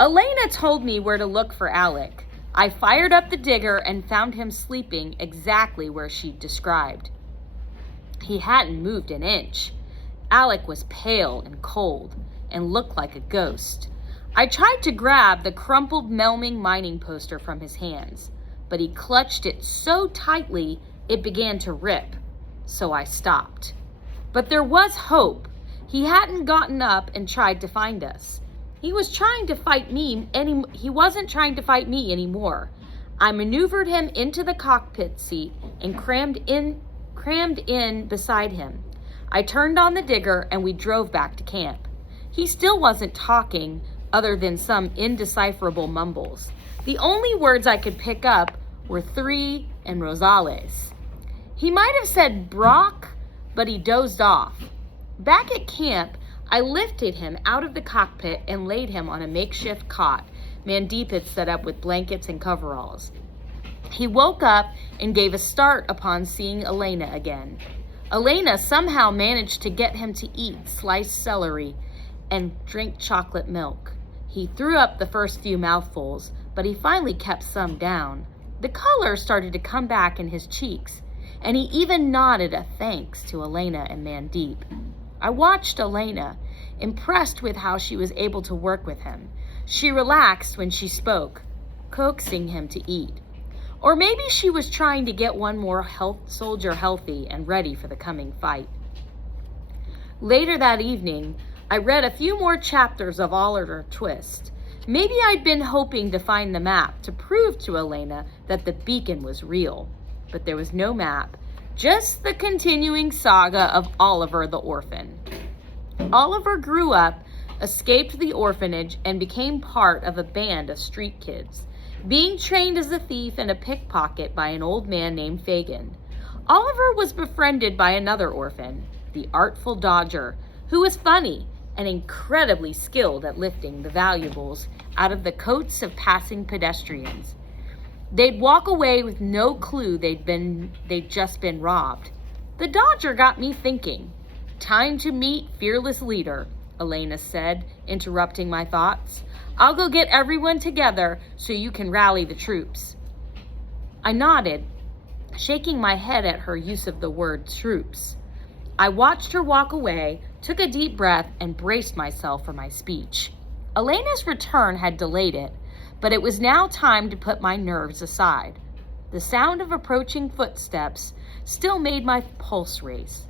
Elena told me where to look for Alec. I fired up the digger and found him sleeping exactly where she'd described. He hadn't moved an inch. Alec was pale and cold and looked like a ghost. I tried to grab the crumpled Melming mining poster from his hands, but he clutched it so tightly it began to rip, so I stopped. But there was hope. He hadn't gotten up and tried to find us. He wasn't trying to fight me anymore. I maneuvered him into the cockpit seat and crammed in beside him. I turned on the digger and we drove back to camp. He still wasn't talking other than some indecipherable mumbles. The only words I could pick up were "three" and "Rosales." He might have said "Brock," but he dozed off. Back at camp, I lifted him out of the cockpit and laid him on a makeshift cot Mandeep had set up with blankets and coveralls. He woke up and gave a start upon seeing Elena again. Elena somehow managed to get him to eat sliced celery and drink chocolate milk. He threw up the first few mouthfuls, but he finally kept some down. The color started to come back in his cheeks, and he even nodded a thanks to Elena and Mandeep. I watched Elena, impressed with how she was able to work with him. She relaxed when she spoke, coaxing him to eat. Or maybe she was trying to get one more soldier healthy and ready for the coming fight. Later that evening, I read a few more chapters of Oliver Twist. Maybe I'd been hoping to find the map to prove to Elena that the beacon was real. But there was no map, just the continuing saga of Oliver the orphan. Oliver grew up, escaped the orphanage, and became part of a band of street kids, being trained as a thief and a pickpocket by an old man named Fagin. Oliver was befriended by another orphan, the Artful Dodger, who was funny and incredibly skilled at lifting the valuables out of the coats of passing pedestrians. They'd walk away with no clue they'd just been robbed. The Dodger got me thinking. "Time to meet fearless leader," Elena said, interrupting my thoughts. "I'll go get everyone together so you can rally the troops." I nodded, shaking my head at her use of the word troops. I watched her walk away, took a deep breath, and braced myself for my speech. Elena's return had delayed it, but it was now time to put my nerves aside. The sound of approaching footsteps still made my pulse race.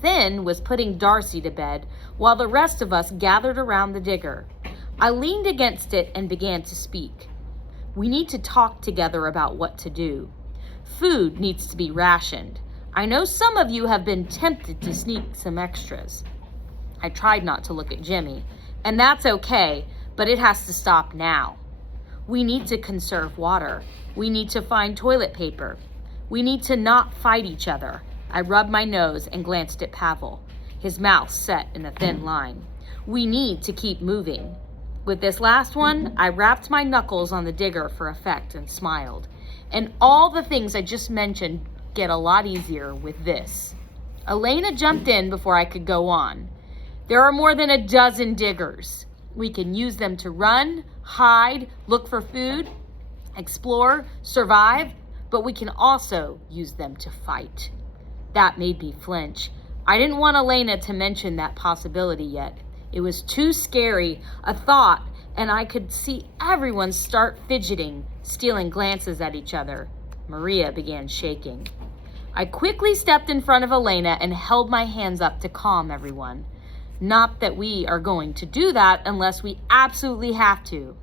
Finn was putting Darcy to bed while the rest of us gathered around the digger. I leaned against it and began to speak. "We need to talk together about what to do. Food needs to be rationed. I know some of you have been tempted to sneak some extras." I tried not to look at Jimmy, and that's okay, but it has to stop now. We need to conserve water. We need to find toilet paper. We need to not fight each other. I rubbed my nose and glanced at Pavel, his mouth set in a thin line. We need to keep moving. With this last one, I rapped my knuckles on the digger for effect and smiled. And all the things I just mentioned get a lot easier with this. Elena jumped in before I could go on. "There are more than a dozen diggers. We can use them to run, hide, look for food, explore, survive, but we can also use them to fight." That made me flinch. I didn't want Elena to mention that possibility yet. It was too scary a thought, and I could see everyone start fidgeting, stealing glances at each other. Maria began shaking. I quickly stepped in front of Elena and held my hands up to calm everyone. Not that we are going to do that unless we absolutely have to.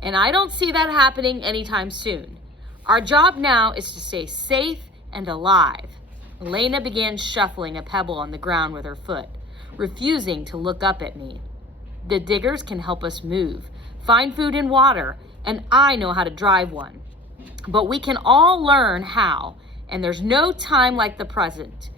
And I don't see that happening anytime soon. Our job now is to stay safe and alive. Elena began shuffling a pebble on the ground with her foot, refusing to look up at me. The diggers can help us move, find food and water, and I know how to drive one. But we can all learn how, and there's no time like the present.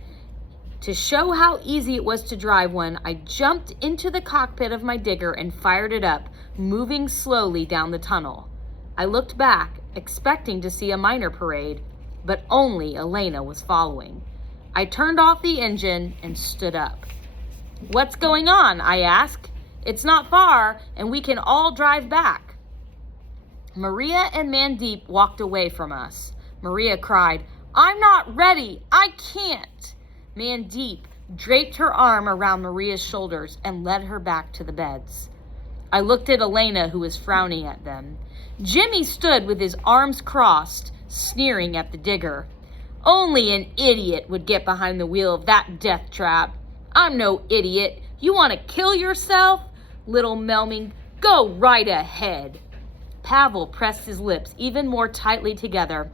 To show how easy it was to drive one, I jumped into the cockpit of my digger and fired it up, moving slowly down the tunnel. I looked back, expecting to see a minor parade, but only Elena was following. I turned off the engine and stood up. "What's going on?" I asked. It's not far, and we can all drive back." Maria and Mandeep walked away from us. Maria cried, "I'm not ready. I can't." Mandeep draped her arm around Maria's shoulders and led her back to the beds. I looked at Elena, who was frowning at them. Jimmy stood with his arms crossed, sneering at the digger. "Only an idiot would get behind the wheel of that death trap." "I'm no idiot. You want to kill yourself? Little Melming, go right ahead." Pavel pressed his lips even more tightly together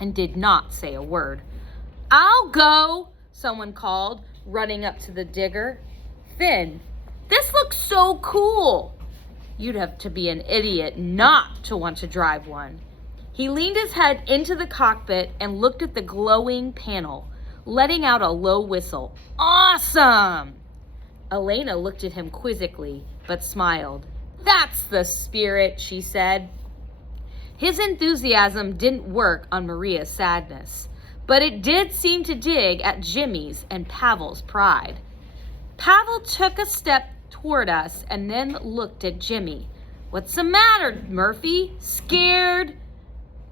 and did not say a word. "I'll go," someone called, running up to the digger. "Finn, this looks so cool." "You'd have to be an idiot not to want to drive one." He leaned his head into the cockpit and looked at the glowing panel, letting out a low whistle. "Awesome!" Elena looked at him quizzically, but smiled. "That's the spirit," she said. His enthusiasm didn't work on Maria's sadness, but it did seem to dig at Jimmy's and Pavel's pride. Pavel took a step toward us and then looked at Jimmy. "What's the matter, Murphy? Scared?"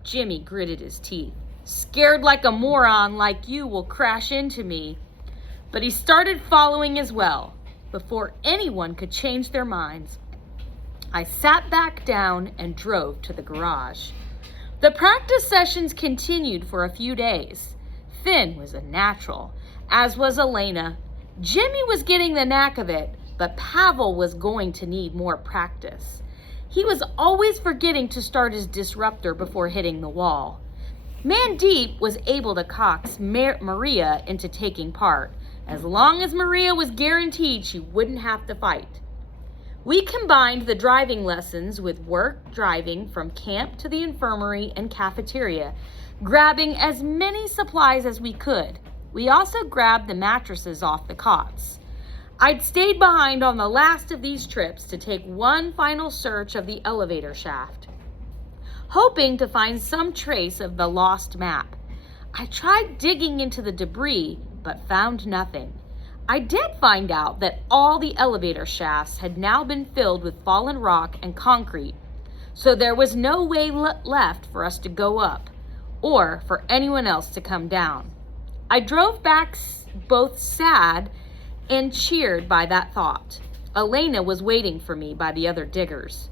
Jimmy gritted his teeth. "Scared like a moron like you will crash into me." But he started following as well, before anyone could change their minds. I sat back down and drove to the garage. The practice sessions continued for a few days. Finn was a natural, as was Elena. Jimmy was getting the knack of it, but Pavel was going to need more practice. He was always forgetting to start his disruptor before hitting the wall. Mandeep was able to coax Maria into taking part, as long as Maria was guaranteed she wouldn't have to fight. We combined the driving lessons with work driving from camp to the infirmary and cafeteria, grabbing as many supplies as we could. We also grabbed the mattresses off the cots. I'd stayed behind on the last of these trips to take one final search of the elevator shaft, hoping to find some trace of the lost map. I tried digging into the debris, but found nothing. I did find out that all the elevator shafts had now been filled with fallen rock and concrete, so there was no way left for us to go up, or for anyone else to come down. I drove back both sad and cheered by that thought. Elena was waiting for me by the other diggers.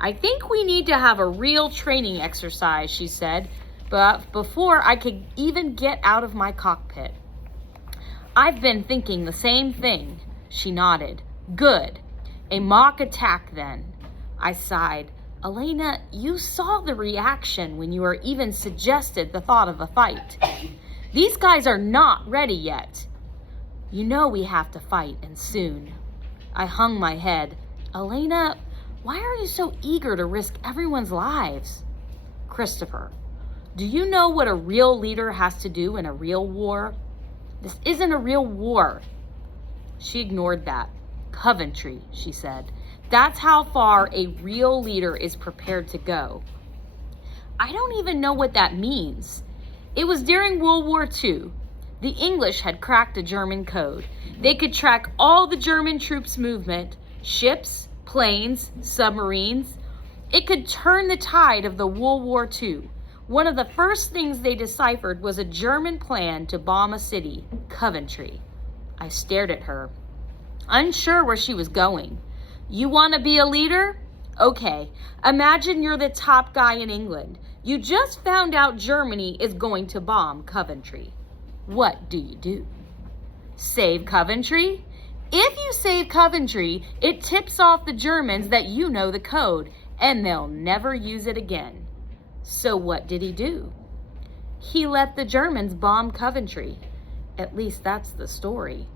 "I think we need to have a real training exercise," she said, but before I could even get out of my cockpit. "I've been thinking the same thing," she nodded. "Good. A mock attack then." I sighed. "Elena, you saw the reaction when you were even suggested the thought of a fight. These guys are not ready yet. You know we have to fight, and soon." I hung my head. "Elena, why are you so eager to risk everyone's lives?" "Christopher, do you know what a real leader has to do in a real war?" "This isn't a real war." She ignored that. "Coventry," she said. "That's how far a real leader is prepared to go." I don't even know what that means. It was during World War II. The English had cracked a German code. They could track all the German troops' movement, ships, planes, submarines. It could turn the tide of the World War II. One of the first things they deciphered was a German plan to bomb a city, Coventry. I stared at her, unsure where she was going. "You want to be a leader? Okay, imagine you're the top guy in England. You just found out Germany is going to bomb Coventry. What do you do? Save Coventry? If you save Coventry, it tips off the Germans that you know the code, and they'll never use it again." "So what did he do?" "He let the Germans bomb Coventry. At least that's the story."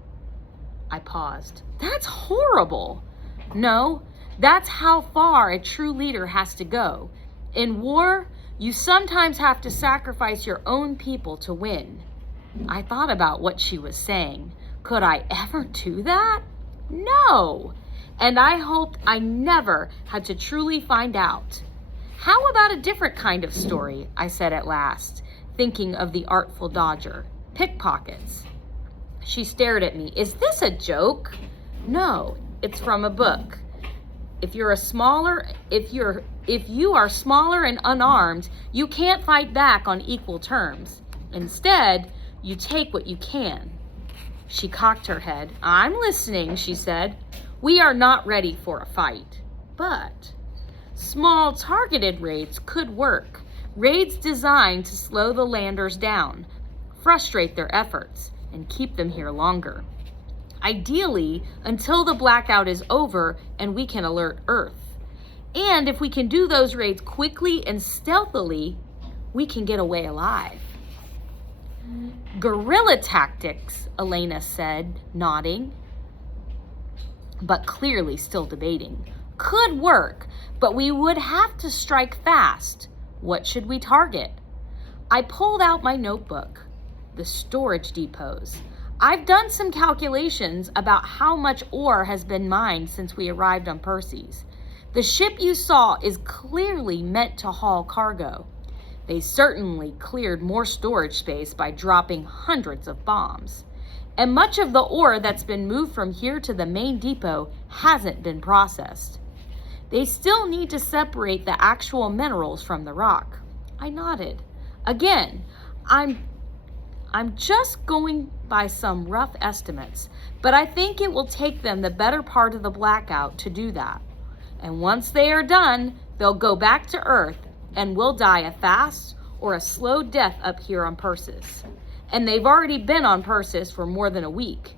I paused. "That's horrible." "No, that's how far a true leader has to go. In war, you sometimes have to sacrifice your own people to win." I thought about what she was saying. Could I ever do that? No. And I hoped I never had to truly find out. "How about a different kind of story?" I said at last, thinking of the Artful Dodger. "Pickpockets." She stared at me. "Is this a joke?" "No, it's from a book. If you are smaller and unarmed, you can't fight back on equal terms. Instead, you take what you can. She cocked her head. I'm listening, she said. We are not ready for a fight. But small targeted raids could work. Raids designed to slow the landers down, frustrate their efforts, and keep them here longer. Ideally, until the blackout is over and we can alert Earth. And if we can do those raids quickly and stealthily, we can get away alive. Guerrilla tactics, Elena said, nodding, but clearly still debating. Could work, but we would have to strike fast. What should we target? I pulled out my notebook. The storage depots. I've done some calculations about how much ore has been mined since we arrived on Perseus. The ship you saw is clearly meant to haul cargo. They certainly cleared more storage space by dropping hundreds of bombs. And much of the ore that's been moved from here to the main depot hasn't been processed. They still need to separate the actual minerals from the rock. I nodded. Again, I'm just going by some rough estimates, but I think it will take them the better part of the blackout to do that. And once they are done, they'll go back to Earth and we'll die a fast or a slow death up here on Perseus. And they've already been on Perseus for more than a week.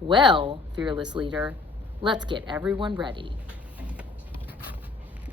Well, fearless leader, let's get everyone ready.